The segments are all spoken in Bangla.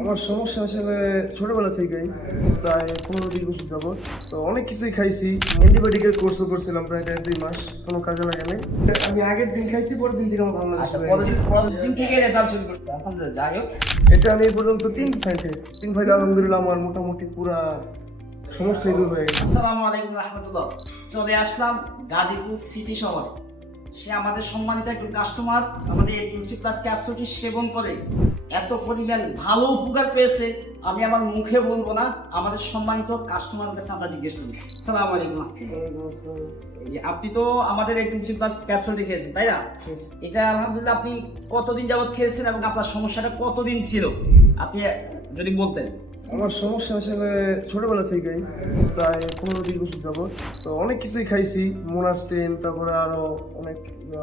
আমার সমস্যা আসলে ছোটবেলা থেকেই প্রায় 15-20 বছর যাবত। তো অনেক কিছুই খাইছি, অ্যান্টিবায়োটিকের কোর্সও করছিলাম প্রায় 1.5-2 মাস, কোনো কাজে লাগে নাই। আমি আগের দিন খাইছি, পরের দিন থেকে আমার ভালো লাগছে। পরের দিন থেকে রেজাল্ট শুরু করতে আলহামদুলিল্লাহ। যাই হোক, এটা আমি এই পর্যন্ত 3 ফাইল খাইছি, 3 ফাইল আলহামদুলিল্লাহ আমার মোটামুটি পুরা সমস্যাই দূর হয়ে গেছে। আসসালামু আলাইকুম রাহমাতুল্লাহ। চলে আসলাম গাজীপুর সিটি শহরে। সে আমাদের সম্মানিত একজন কাস্টমার আমাদের এই তুলসী প্লাস ক্যাপসুলটি সেবন করে এত পরিমাণ ভালো উপকার পেয়েছে, আমি আমার মুখে বলবো না, আমাদের সম্মানিত কাস্টমার কাছে আমরা জিজ্ঞেস করি। আসসালামু আলাইকুম। এই যে আপনি তো আমাদের এই তুলসী প্লাস ক্যাপসুলটি খেয়েছেন, তাই না? এটা আলহামদুলিল্লাহ আপনি কতদিন যাবত খেয়েছেন এবং আপনার সমস্যাটা কতদিন ছিল আপনি যদি বলতেন। আমার সমস্যা আসলে ছোটবেলা থেকেই প্রায় 15-20 বছর যাবত। তো অনেক কিছুই খাইছি, মোনাস্টেন, তারপরে আরো অনেক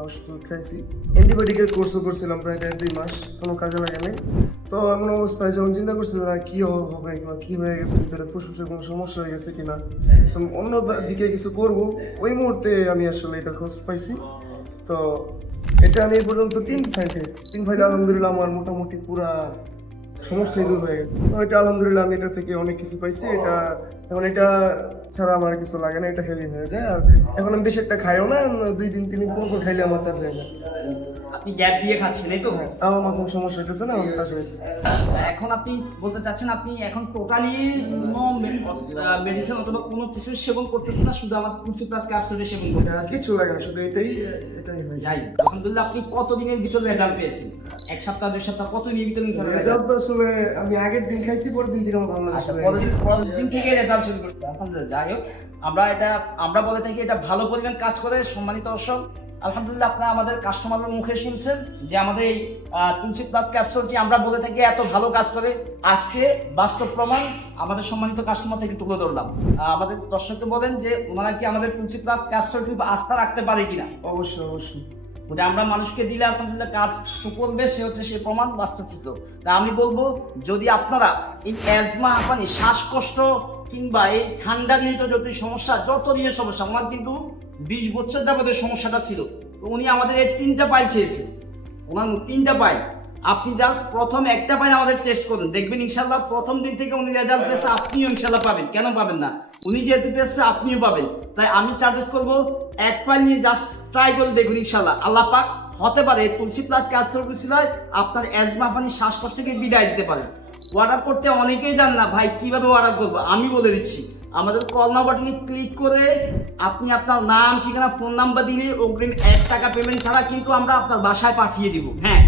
ওষুধ খাইছি, অ্যান্টিবায়োটিকের কোর্সও করছিলাম প্রায় 1.5-2 মাস, কোনো কাজে লাগে নাই। তো এমন অবস্থায় যখন চিন্তা করছি না কি হবে কিংবা কি হয়ে গেছে, ভিতরে ফুসফুসের কোনো সমস্যা হয়ে গেছে কিনা, তো অন্য দিকে কিছু করব, ওই মুহূর্তে আমি আসলে এটা খোঁজ পাইছি। তো এটা আমি এই পর্যন্ত 3 ফাইল খাইছি, 3 ফাইল আলহামদুলিল্লাহ আমার মোটামুটি পুরা সমস্যাই দূর হয়ে গেছে। তো এটা আলহামদুলিল্লাহ আমি এটা থেকে অনেক কিছু পাইছি। এখন এটা ছাড়া আমার কিছু লাগে না, এটা খেলেই হয়ে যায়। আর এখন আমি বেশি একটা খাইও না, 2 দিন 3 দিন পর খাইলে আমার কাছে হয় না। আপনি গ্যাপ দিয়ে খাচ্ছেন, এই তো? তাও আমার কোনো সমস্যা হইতেছে না, আমার কাছে হইতেছে। এখন আপনি বলতে চাচ্ছেন আপনি এখন টোটালি কোনো মেডিসিন অথবা কোনো কিছু সেবন করতেছেন না, শুধু আমার তুলসী প্লাস ক্যাপসুলটি সেবন করতেছেন? কিছু লাগে না, শুধু এটাই হয়। যাই আলহামদুলিল্লাহ। আপনি কতদিনের ভিতরে রেজাল্ট পেয়েছেন? 1 সপ্তাহ 2 সপ্তাহ কতদিনের ভিতরে রেজাল্ট আসলে আমি আগের দিন খাইছি, পরের দিন থেকে আমার ভালো লাগছে। পরের দিন থেকে রেজাল্ট শুরু করতে আলহামদুলিল্লাহ। যাই হোক, আমরা বলে থাকি এটা ভালো পরিমাণ কাজ করে। সম্মানিত দর্শক, আলহামদুলিল্লাহ আপনারা আমাদের কাস্টমারের মুখে শুনছেন যে আমাদের এই তুলসী প্লাস ক্যাপসুলটি আমরা বলে থাকি এত ভালো কাজ করে। আজকে বাস্তব প্রমাণ আমাদের সম্মানিত কাস্টমার থেকে তুলে ধরলাম। আমাদের দর্শককে বলেন যে ওনারা কি আমাদের তুলসী প্লাস ক্যাপসুলটি আস্থা রাখতে পারে কিনা। অবশ্যই অবশ্যই, ওটা আমরা মানুষকে দিলে আলহামদুলিল্লাহ কাজ তো করবে, সে হচ্ছে সে প্রমাণ বাস্তব চিত্র। তা আমি বলবো, যদি আপনারা এই অ্যাজমা, হাঁপানি, শ্বাসকষ্ট কিংবা এই ঠান্ডা নিয়ে যত সমস্যা, যত নিয়ে সমস্যা, আমার কিন্তু 20 বছর যাবত এই সমস্যাটা ছিল। তো উনি আমাদের এই 3টা পাইল খেয়েছে, ওনার 3টা পাইল। আপনি জাস্ট প্রথম একটা পাইল আমাদের টেস্ট করুন, দেখবেন ইনশাল্লাহ প্রথম দিন থেকে উনি রেজাল্ট পেয়েছে, আপনিও ইনশাল্লাহ পাবেন। কেন পাবেন না? উনি যেহেতু পেয়েছে আপনিও পাবেন। তাই আমি সাজেস্ট করবো, 1 পাইল নিয়ে জাস্ট ট্রাই করে দেখুন, ইনশাল্লাহ আল্লাহ পাক হতে পারে তুলসী প্লাস ক্যাপসুল আপনার অ্যাজমা, পানি, শ্বাসকষ্ট থেকে বিদায় দিতে পারে। অর্ডার করতে অনেকেই জান না ভাই কিভাবে অর্ডার করবো, আমি বলে দিচ্ছি। আমাদের কল নাম্বার বাটনে ক্লিক করে আপনি আপনার নাম, ঠিকানা, ফোন নাম্বার দিলে অগ্রিম 1 টাকা পেমেন্ট ছাড়া কিন্তু আমরা আপনার বাসায় পাঠিয়ে দিব। হ্যাঁ,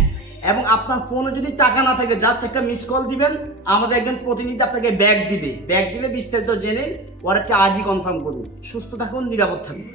এবং আপনার ফোনে যদি টাকা না থাকে জাস্ট একটা মিস কল দিবেন, আমাদের একজন প্রতিনিধি আপনাকে ব্যাগ দিলে বিস্তারিত জেনে অর্ডারটা আজই কনফার্ম করুন। সুস্থ থাকুন, নিরাপদ থাকুন।